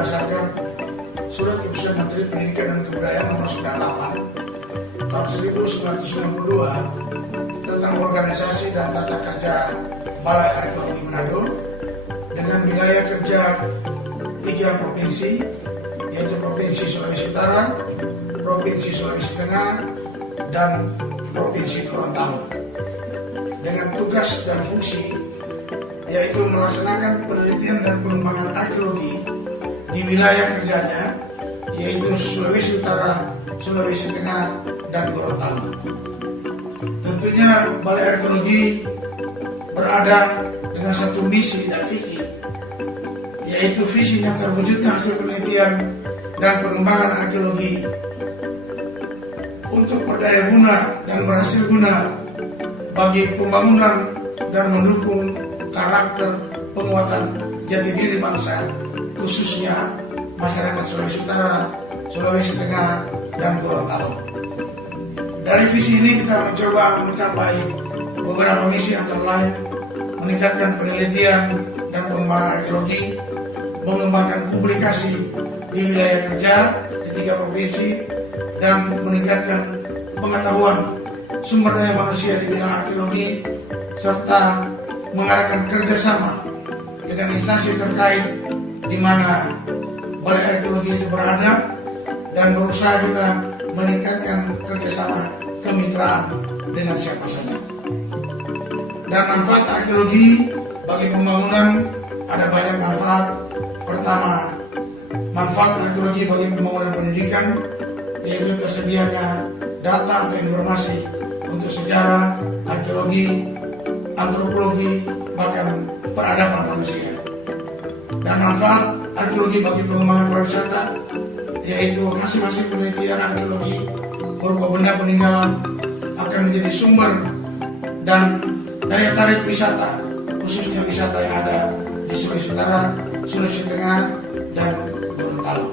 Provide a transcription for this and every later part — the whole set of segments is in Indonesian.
berdasarkan Surat Keputusan Menteri Pendidikan dan Kebudayaan Nomor 98 tahun 1992 tentang organisasi dan tata kerja Balai Arkeologi Manado dengan wilayah kerja 3 provinsi, yaitu Provinsi Sulawesi Utara, Provinsi Sulawesi Tengah, dan Provinsi Gorontalo, dengan tugas dan fungsi yaitu melaksanakan penelitian dan pengembangan arkeologi di wilayah kerjanya, yaitu Sulawesi Utara, Sulawesi Tengah, dan Gorontalo. Tentunya Balai Arkeologi berada dengan satu misi dan visi, yaitu visinya terwujudnya hasil penelitian dan pengembangan arkeologi untuk berdaya guna dan berhasil guna bagi pembangunan dan mendukung karakter penguatan jati diri bangsa, khususnya masyarakat Sulawesi Utara, Sulawesi Tengah, dan Gorontalo. Dari visi ini kita mencoba mencapai beberapa misi antara lain meningkatkan penelitian dan pengembangan arkeologi, mengembangkan publikasi di wilayah kerja di 3 provinsi, dan meningkatkan pengetahuan sumber daya manusia di bidang arkeologi, serta mengarahkan kerjasama dengan instansi terkait di mana Balai Arkeologi itu berada, dan berusaha juga meningkatkan kerjasama kemitraan dengan siapa saja. Dan manfaat arkeologi bagi pembangunan ada banyak manfaat. Pertama, manfaat arkeologi bagi pembangunan pendidikan, yaitu tersedianya data atau informasi untuk sejarah, arkeologi, antropologi, bahkan peradaban manusia. Dan manfaat arkeologi bagi pengembangan pariwisata, yaitu hasil-hasil penelitian arkeologi berupa benda peninggalan akan menjadi sumber dan daya tarik wisata, khususnya wisata yang ada di Sulawesi Utara, Sulawesi Tengah, dan Gorontalo.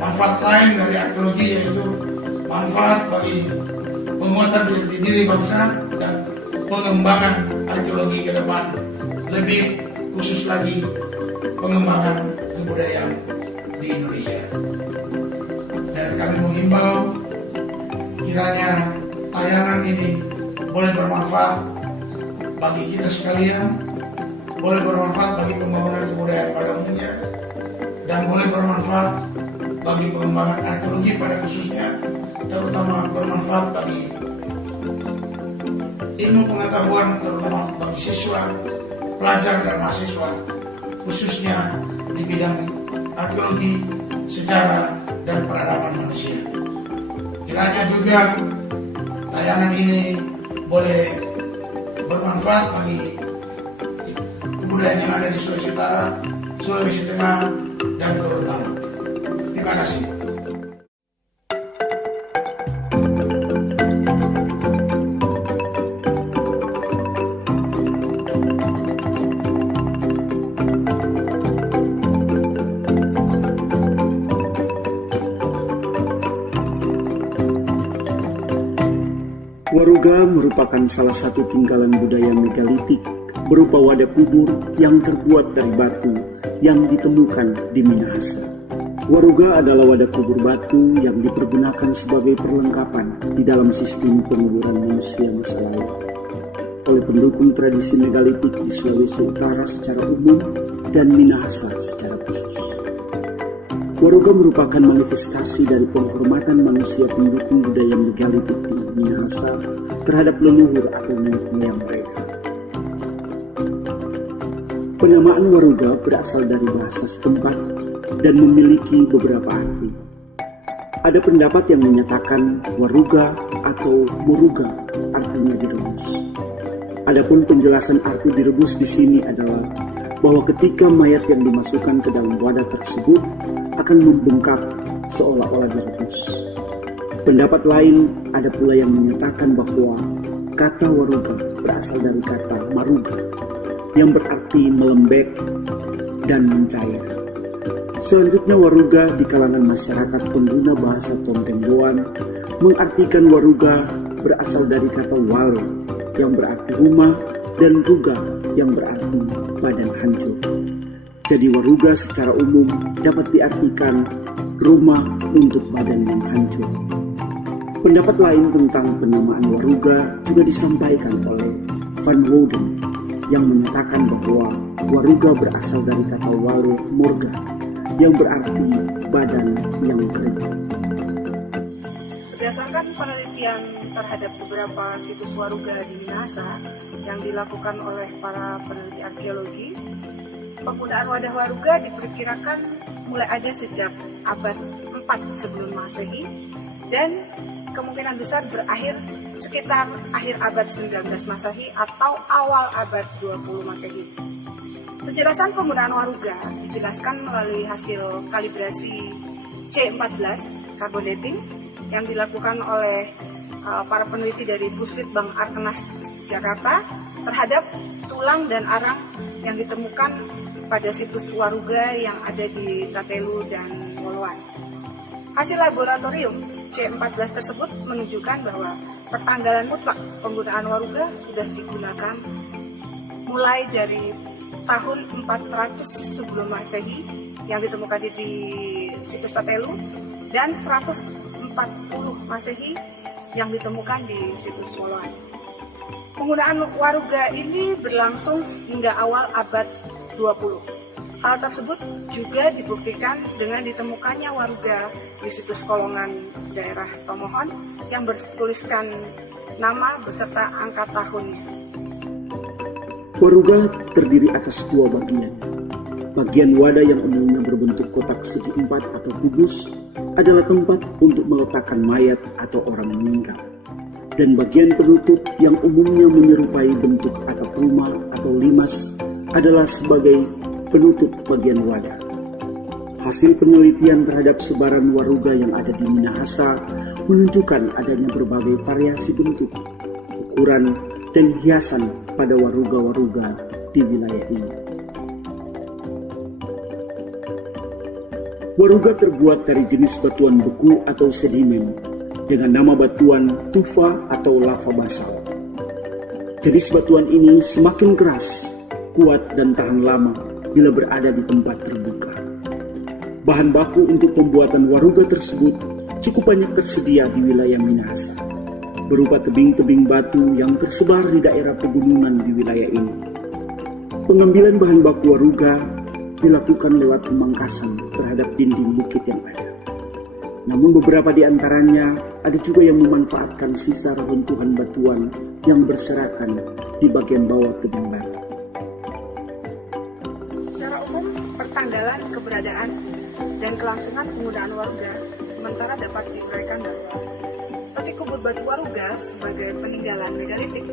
Manfaat lain dari arkeologi yaitu manfaat bagi penguatan jati diri bangsa dan pengembangan arkeologi ke depan, lebih khusus lagi pengembangan kebudayaan di Indonesia. Dan kami menghimbau kiranya tayangan ini boleh bermanfaat bagi kita sekalian, boleh bermanfaat bagi pembangunan kebudayaan pada umumnya, dan boleh bermanfaat bagi pengembangan arkeologi pada khususnya, terutama bermanfaat bagi ilmu pengetahuan, terutama bagi siswa, pelajar dan mahasiswa, khususnya di bidang arkeologi, sejarah, dan peradaban manusia. Kiranya juga tayangan ini boleh bermanfaat bagi kebudayaan yang ada di Sulawesi Utara, Sulawesi Tengah, dan Gorontalo. Terima kasih. Waruga merupakan salah satu tinggalan budaya megalitik berupa wadah kubur yang terbuat dari batu yang ditemukan di Minahasa. Waruga adalah wadah kubur batu yang dipergunakan sebagai perlengkapan di dalam sistem penguburan manusia masa lalu oleh pendukung tradisi megalitik di Sulawesi Utara secara umum dan Minahasa secara khusus. Waruga merupakan manifestasi dari penghormatan manusia pendukung budaya megalitik di Minahasa terhadap leluhur atau nenek moyang mereka. Penamaan Waruga berasal dari bahasa setempat dan memiliki beberapa arti. Ada pendapat yang menyatakan Waruga atau Muruga artinya direbus. Adapun penjelasan arti direbus di sini adalah bahwa ketika mayat yang dimasukkan ke dalam wadah tersebut akan membengkak seolah-olah direbus. Pendapat lain ada pula yang menyatakan bahwa kata Waruga berasal dari kata Maruga yang berarti melembek dan mencair. Selanjutnya Waruga di kalangan masyarakat pengguna bahasa Tontemboan mengartikan Waruga berasal dari kata wal yang berarti rumah dan ruga yang berarti badan hancur. Jadi waruga secara umum dapat diartikan rumah untuk badan yang hancur. Pendapat lain tentang penamaan waruga juga disampaikan oleh Van Wouden yang menyatakan bahwa waruga berasal dari kata waru morga yang berarti badan yang kering. Berdasarkan penelitian terhadap beberapa situs waruga di Minahasa yang dilakukan oleh para peneliti arkeologi, penggunaan wadah waruga diperkirakan mulai ada sejak abad 4 sebelum Masehi dan kemungkinan besar berakhir sekitar akhir abad 19 Masehi atau awal abad 20 Masehi. Penjelasan penggunaan waruga dijelaskan melalui hasil kalibrasi C14 carbon dating yang dilakukan oleh para peneliti dari Puslitbang Arkenas Jakarta terhadap tulang dan arang yang ditemukan pada situs waruga yang ada di Tatelu dan Woloan. Hasil laboratorium C14 tersebut menunjukkan bahwa pertanggalan mutlak penggunaan waruga sudah digunakan mulai dari tahun 400 sebelum Masehi yang ditemukan di situs Tatelu dan 140 Masehi yang ditemukan di situs Woloan. Penggunaan waruga ini berlangsung hingga awal abad 20. Hal tersebut juga dibuktikan dengan ditemukannya waruga di situs Kolongan daerah Tomohon yang bertuliskan nama beserta angka tahunnya. Waruga terdiri atas dua bagian. Bagian wadah yang umumnya berbentuk kotak segi empat atau kubus adalah tempat untuk meletakkan mayat atau orang meninggal. Dan bagian penutup yang umumnya menyerupai bentuk atap rumah atau limas adalah sebagai penutup bagian wadah. Hasil penelitian terhadap sebaran waruga yang ada di Minahasa menunjukkan adanya berbagai variasi bentuk, ukuran, dan hiasan pada waruga-waruga di wilayah ini. Waruga terbuat dari jenis batuan beku atau sedimen dengan nama batuan tufa atau lava basal. Jenis batuan ini semakin keras, kuat dan tahan lama bila berada di tempat terbuka. Bahan baku untuk pembuatan waruga tersebut cukup banyak tersedia di wilayah Minahasa, berupa tebing-tebing batu yang tersebar di daerah pegunungan di wilayah ini. Pengambilan bahan baku waruga dilakukan lewat pemangkasan terhadap dinding bukit yang ada. Namun beberapa di antaranya ada juga yang memanfaatkan sisa reruntuhan batuan yang berserakan di bagian bawah tebing batu. Secara umum, pertanggalan keberadaan dan kelangsungan penggunaan waruga sementara dapat diuraikan bahwa peti kubur batu waruga sebagai peninggalan megalitik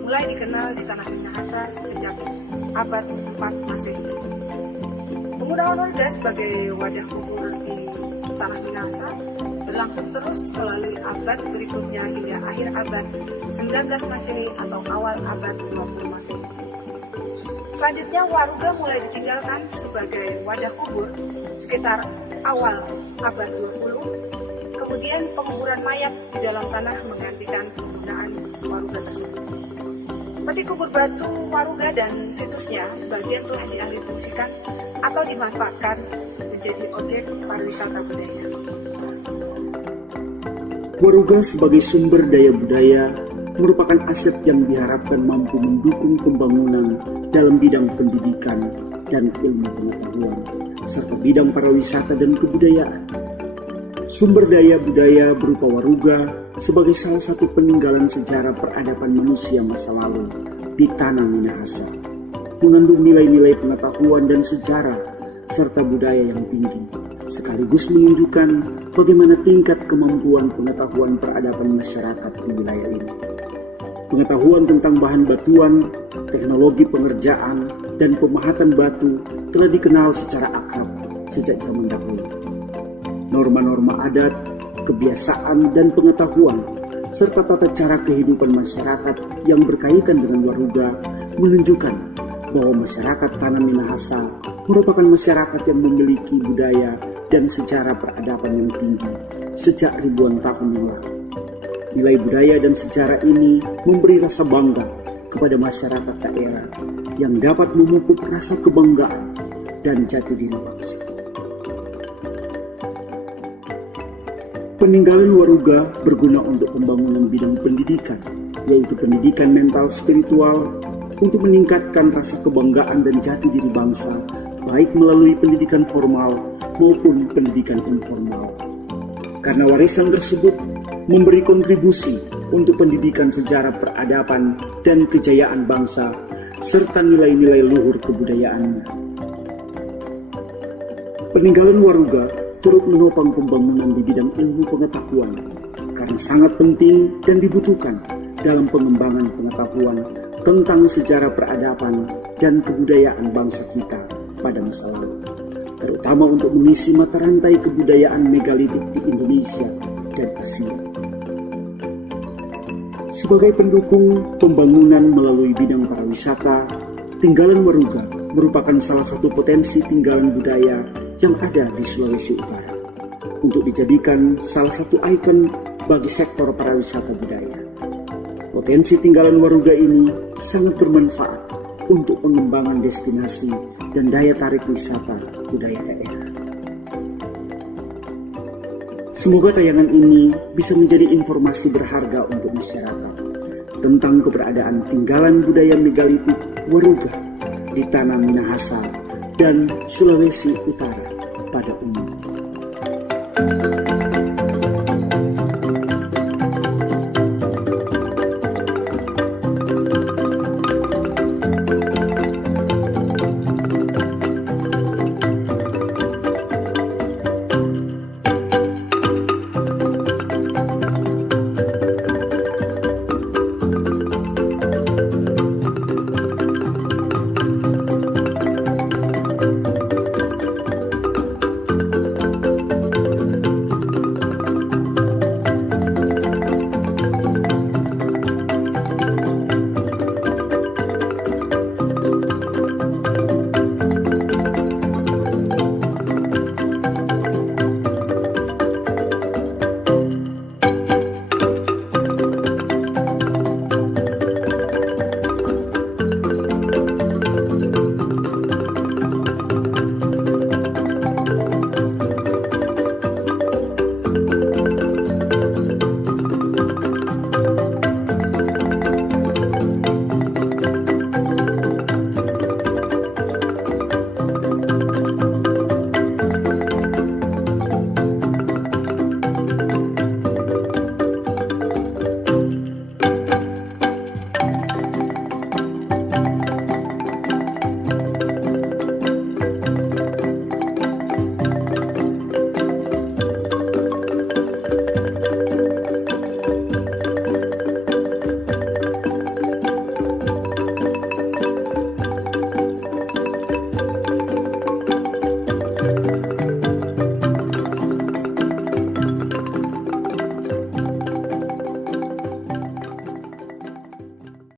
mulai dikenal di tanah Minahasa sejak abad 4 Masehi. Penggunaan waruga sebagai wadah kubur di tanah Minahasa berlangsung terus melalui abad berikutnya hingga akhir abad 19 Masehi atau awal abad 20 Masehi. Selanjutnya waruga mulai ditinggalkan sebagai wadah kubur sekitar awal abad 20. Kemudian penguburan mayat di dalam tanah menggantikan penggunaan waruga tersebut. Peti kubur batu waruga dan situsnya sebagian telah dialihfungsikan atau dimanfaatkan menjadi objek pariwisata budaya. Waruga sebagai sumber daya budaya merupakan aset yang diharapkan mampu mendukung pembangunan dalam bidang pendidikan dan ilmu pengetahuan, serta bidang pariwisata dan kebudayaan. Sumber daya budaya berupa waruga sebagai salah satu peninggalan sejarah peradaban manusia masa lalu di tanah Minahasa, mengandung nilai-nilai pengetahuan dan sejarah serta budaya yang tinggi, sekaligus menunjukkan bagaimana tingkat kemampuan pengetahuan peradaban masyarakat di wilayah ini. Pengetahuan tentang bahan batuan, teknologi pengerjaan, dan pemahatan batu telah dikenal secara akrab sejak zaman dahulu. Norma-norma adat, kebiasaan, dan pengetahuan, serta tata cara kehidupan masyarakat yang berkaitan dengan waruga menunjukkan bahwa masyarakat tanah Minahasa merupakan masyarakat yang memiliki budaya dan sejarah peradaban yang tinggi sejak ribuan tahun yang lalu. Nilai budaya dan sejarah ini memberi rasa bangga kepada masyarakat daerah yang dapat memupuk rasa kebanggaan dan jati diri bangsa. Peninggalan Waruga berguna untuk pembangunan bidang pendidikan, yaitu pendidikan mental spiritual, untuk meningkatkan rasa kebanggaan dan jati diri bangsa, baik melalui pendidikan formal maupun pendidikan informal. Karena warisan tersebut memberi kontribusi untuk pendidikan sejarah peradaban dan kejayaan bangsa, serta nilai-nilai luhur kebudayaannya. Peninggalan Waruga turut menopang pembangunan di bidang ilmu pengetahuan, karena sangat penting dan dibutuhkan dalam pengembangan pengetahuan tentang sejarah peradaban dan kebudayaan bangsa kita pada masa lalu, terutama untuk mengisi mata rantai kebudayaan megalitik di Indonesia dan Asia. Sebagai pendukung pembangunan melalui bidang pariwisata, Tinggalan Waruga merupakan salah satu potensi tinggalan budaya yang ada di Sulawesi Utara untuk dijadikan salah satu ikon bagi sektor pariwisata budaya. Potensi Tinggalan Waruga ini sangat bermanfaat untuk pengembangan destinasi dan daya tarik wisata budaya daerah. Semoga tayangan ini bisa menjadi informasi berharga untuk masyarakat tentang keberadaan tinggalan budaya megalitik Waruga di tanah Minahasa dan Sulawesi Utara pada umumnya.